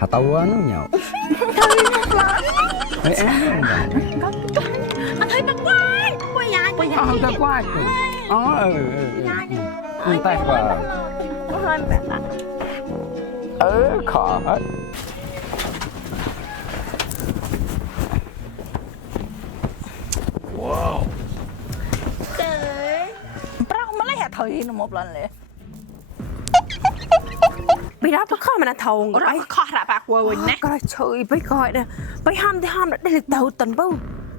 hạt tàu nó nhậu Ê, á, anh thấy bác quay quay dài quay dài Ờ, ta quay Ờ, ừ, ừ, ừ. Ừ, tay vào có hơn bạn ạ Ừ, khó hết เไปรับกข้ามันทองไปข้อระปากวัวนะก็เลยเฉยไปก่อยนะไปห้ามที่ห้ามได้เลยเตาตันเป้า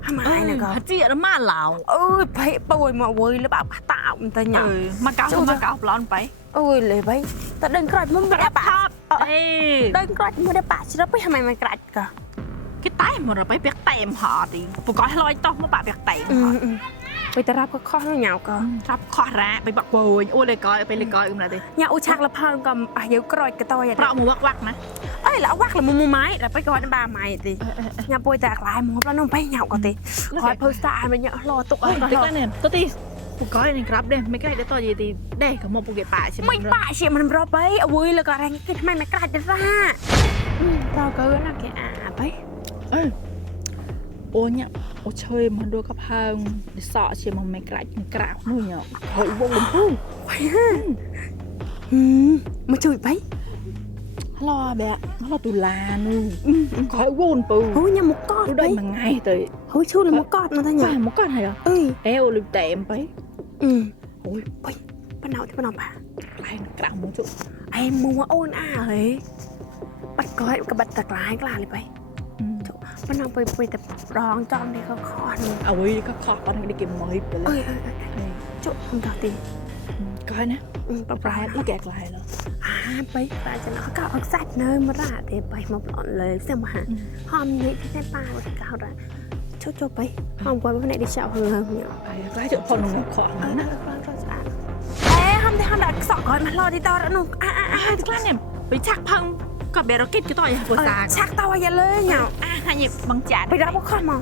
ทำไมนะก็เจี๊ยมาเหล่าเอ้ยไปป่วยมาเว้ยแล้วแบบตาอุ่นตาหยาบมาเกามาเกาปลอนไปเอ้ยเลยไปแต่เดินกระดมันไม่ได้ปะเดินกระดมันไม่ได้ปะฉันไปทำไมมันกระดก็ ទីបកឲ្យលយតោះមកបាក់បែកតែម ừ ừ bây ta ra có khó nó nhào cơ រាប់ខោះរ៉ាបៃបាក់វើអូលេកោបៃលេកោអ៊ឹមណាទេ nhà u chạc là phong cầm à yếu coi cái tôi ប្រោមកវាក់វាក់ណា ơi là quắc là mua mua máy là bây coi đến ba mày thì nhà bôi tạc lại mua nó bay nhậu có thì khỏi phơi xa mà nhở lo tụ អើ ơi តិចនេះទៅទីបកឲ្យនេះក្រាប់ដែរមិនក្រៃដែរតយទីដែរក៏មកពុកគេប៉ាជា ไม่ป่าเชียมันรอไปเอาวุ้ยแล้วก็อะไรกินทำไมไ អូញ៉ាអូឆើមកដូចកផើងលិសក់ជាមកមេក្រាច់ក្រាបនោះញ៉ាហើយវងលំពូវ៉ៃហឺមកជួយបៃឡោបែឡោតុលានោះក្រោយវងលំពូហូញ៉ាមកកត់ដូចមួយថ្ងៃទៅហូឈូលមកកត់មកថាញ៉ាមកកត់ហើយអើយអេអូលុយតែមបៃអូយបៃបណ្ដោបណ្ដោបាក្លែងក្រាស់មកជួយអេមួអូនអាហេបាត់ក្រោយក៏បាត់តក្លាយក្លាលីបៃ มันเอาไปไปแต่ร้องจอมในก็คอนเอาไว้ก็คอตอนนี้เก็บมองลิไปเลยจุ๊บคุณต่อตีก็นะปลาปลายอีแกกลายแล้วอ่าไปปลาจะนอกก็ออกซัดเนยมาราเตไปมาปลอนเลยเสียมาหอมในที่ได้ปลาวันเก้าละชุดจบไปหอมกว่าวันไหนได้เช้าเฮงเนี่ยไปก็ให้จุ๊บพอลงขอนะปลาก็สะอาดเอ๊ะทมได้ทำได้สองก้อนมารอที่ต่อแล้หนุ่มอ่าอ่าอ่ากล้าเนี่ยไปชักพัง ก็เบรกิตก็ต่อยหัซาชักตาวายเลยเงาอะหยิบบางจานไปรับพวกข้ามา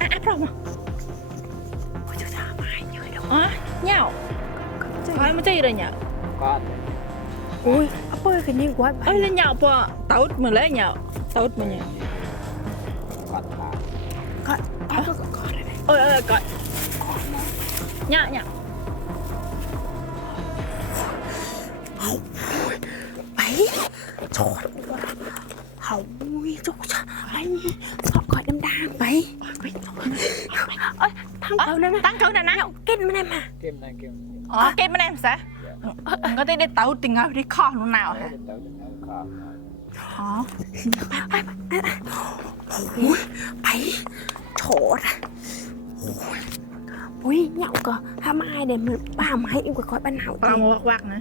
อะอะพร้อมอะกูจะทำอะไรอยู่ดอกอะเงาใคไม่นจะอะไรเงาก็อุ้ยอะเปิดกันยิ่งกว่าเอ้ยแล้วเงาปะเต้าเหมือนเลยเงาเต้าเหมือนเงาก็ก็ก็เออเออก็เงาเงาไป โชดเขาอุ้ยจุกชายสอบกอนดำดางไปไปเอ้ยทั้งเขานั่นนะตั้งเขานั่นนะเกินมาไหนมาเกินมาไหนเกินอ๋อเก็ตมาไหนซะก็ได้เต้าติงเอาที่ข้อนู่นน่ะอ๋อไปไปไปโอ้ยไปโชดโอ้ Ui, nhậu cơ, hôm ai để mình ba máy em có coi ban nào gì? Ông quạt quạt nè.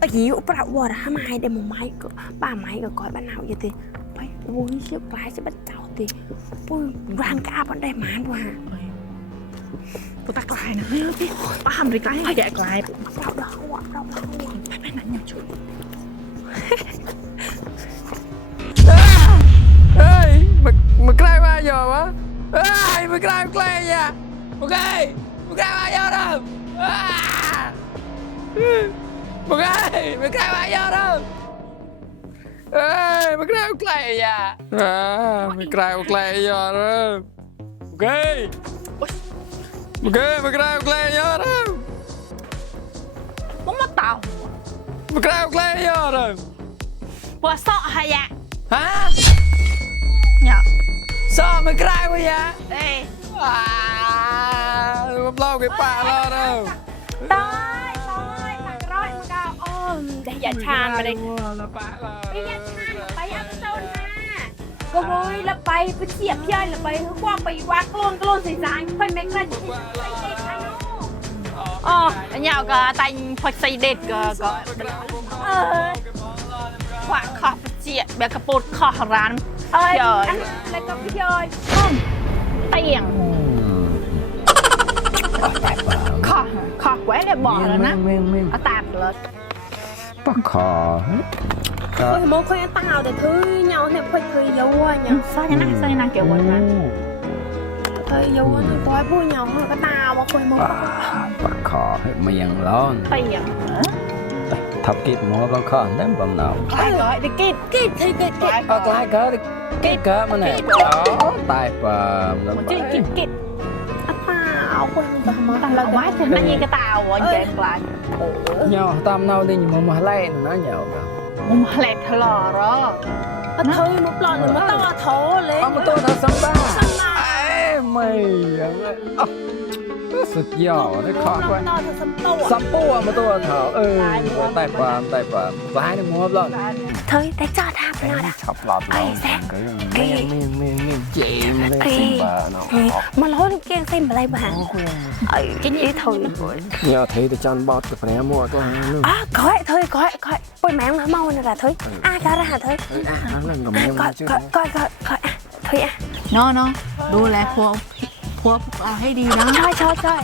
Ở dĩ ủ bảo vợ là hôm ai để một máy cơ, ba máy có coi ban nào gì thì phải vui chứ phải chứ bắt cháu thì ui, đoàn cả bọn đây mà ăn quá. Bố ta lại nè, ơi ơi, ba hầm rịch lại, dạ lại. Đâu đó, Đau đó. Phải phải nặng nhau chút. Ê, mà, mà cry ba giờ quá. Ê, mà cry cry nha. Ok. Mukamayaram! Makai! Mukamayaram! Hey, Mukamayaram! Ah, Mukamayaram! Okay! Okay, Mukamayaram! Mama tahu. Mukamayaram! Buat sok haya. Hah? Ya. we Mukamayaram. Eh. Ah. applaus geeft Paolo. ตายตายตากร้อยมากาอ้อมแต่อย่าชานมาเลย Paolo, Paolo. ไม่อยากชานไปอัพโซนมาก็โวยแล้วไปไปเสียบย่อยละไปกว้างไปวักโลนกโลนใส่สายค่อยแม็กนั่นใส่เด็กนะลูกอ๋ออันยาวก็ตันพอใส่เด็ดก็ก็ เออ ขวาขอบเจียแบบกระโปรงขอร้านเอ้ยเดี๋ยวอันนั้นแล้วก็พี่ยอย เตียง ไว้ในบ่อแล้วนะเอาตากเลยปะขอโอ้ยโมเคยตาแต่เธอ nhau เนี่ยเพื่อเคยเยาว์เนี่ยใส่นะใส่นะเกี่ยวกันนะเคยเยาว์เนี่ยคอยพูดเงาเขาก็ตาว่าเคยโมปะขอให้มายังร้อนไปอย่างทับกิดมัวบางข้อนั้นบางหนาวคล้ายก็ได้กิดกิดกิดกิดคล้ายก็ได้กิดก็มันเนี่ยตายเปล่ามันกิดกิด คนมันจะมาเราไว้ถึงนั่นยิงกระตาวอะแกกลาย nhau tam nào đi nhưng mà mà lấy nó nhau มุมแหลกทะลอรอเอาเธอมาปลอนหรือมาต่อโถเลย ông mà tôi thật sắm ba Sắm ba. Ê, mày à, sụt giỏ đấy ต่ khó อ quá ต่อเธอสมโต sắm bùa mà tôi thở ừ tài và tài và vái nó mua lắm เธอแต่จอดทำหน่อยนะ chọc lọt Ê, lòng Zé. cái Ê. miếng miếng miếng miếng chèn lên Ê. xin bà nó เฮ้ยมาล้อลูกเกงเส้นอะไรบ้างเอ้ยกินยี่เธอ nhờ thấy thì chân bọt cái phải mua tôi nó อะก้อยเธอก้อยก้อยปล่อยแมงมาเมาน่ะล่ะเธออะก้อยละหาเธอ à nó lần cầm อะ em ก้อย chứ ก้อยก้อยก้อยก้อยอะเธออะเนาะเนาะดูแลพัวพัวเอาให้ดีนะ ใช่ใช่ใช่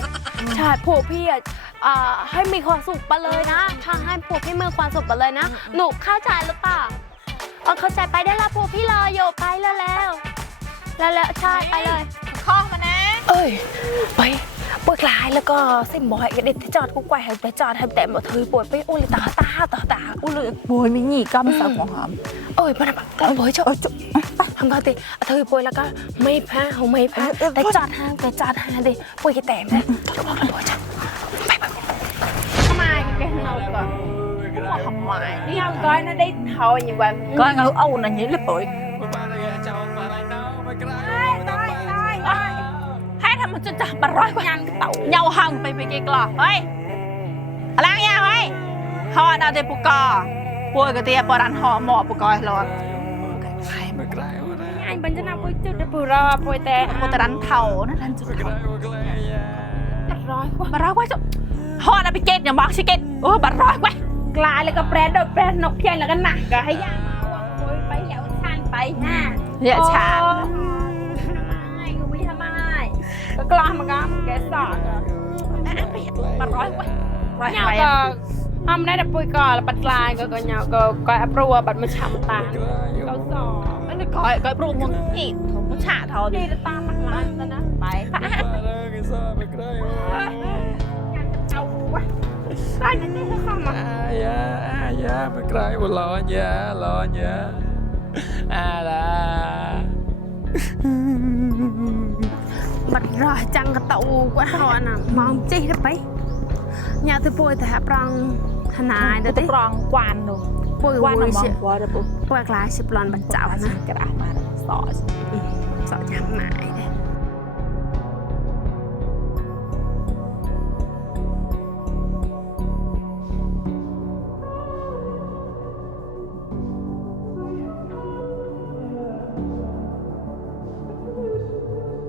ใช่ผัวพี่อะอ่าให้มีความสุขไปเลยนะทางให้ผัวพี่มีความสุขไปเลยนะ หนูเข้าใจหรือเปล่าเออเข้าใจไปได้ละผัวพี่รออยู่ไปแล้วแล้ว แล้วแล้วใช่ไปเลยข้อมานะ เอ้ยไปปวดกลายแล้วก็เส้นบอยกันเด็ดที่จอดกูไกวให้ไปจอดให้แต่หมดเธอปวดไปโอ้ยตาตาตาตาอุ้ยเลยบวยมีหงีก็ไม่สาวของหอมเอ้ยมันแบบเอ้ยเจ้าเอ้ยจุทำก็ติเธอปวดแล้วก็ไม่แพ้เขาไม่แพ้แต่จอดห้างแต่จอดห้างดิปวดกี่แต่นะทำก็ปวดจ้ะไปไปทำไมแกเราก่อนทำไมนี่เอาก้อยนะได้เท่าอย่างวันก็เอาเมันจะจับปร้อยกว่ายันเต่าเยาหังไปไปเกลอเฮ้ยอะไรเงี้ยเฮ้ยฮอดเอาเดปุกอป่วยกระเตียปรันหอหมอปุกอยรอด anh bên trên nào có chút được bù ra bồi tè ปตรันเท่านั่นรันจุดเท่า rồi quá บร้อยกว่าจะฮอดเอาไปเกตอย่าบอกชิเกตโอ้บร้อยกว่า lại là cái brand rồi brand nọc kia là cái nặng cả hay da bồi bay dạo sang bay nha เนี่ยชาไม่กูไม่ทำไม กล้ามันก็แกสอดบร้อยกว่าร้อย nhau ไปก็ทำได้แต่ปุยก่อนปัดลายก็ก็ nhau ก็ก็อัปรัวบัดมาฉ่ำตาก็สอดอันนี้ก้อยก้อยปรุงมึงนี่ผมผู้ชาเท่าดีจะตามมันลายแล้วนะไปเอาวะได้จะได้เข้ามา à dạ à dạ mày cry mà lo nha lo nha à là บัดรอจังกระตูกว่าอะไป nhau tôi bồi thì hạp rong thân ai เดี๋ đó ยว đấy กรองกวานดู bồi กวาน bồi น้ำมัน sẽ วอร์ดปุ๊บ bồi lại sẽ plon bạch chảo นะ nè กระดาษมาสอ sợ chẳng mãi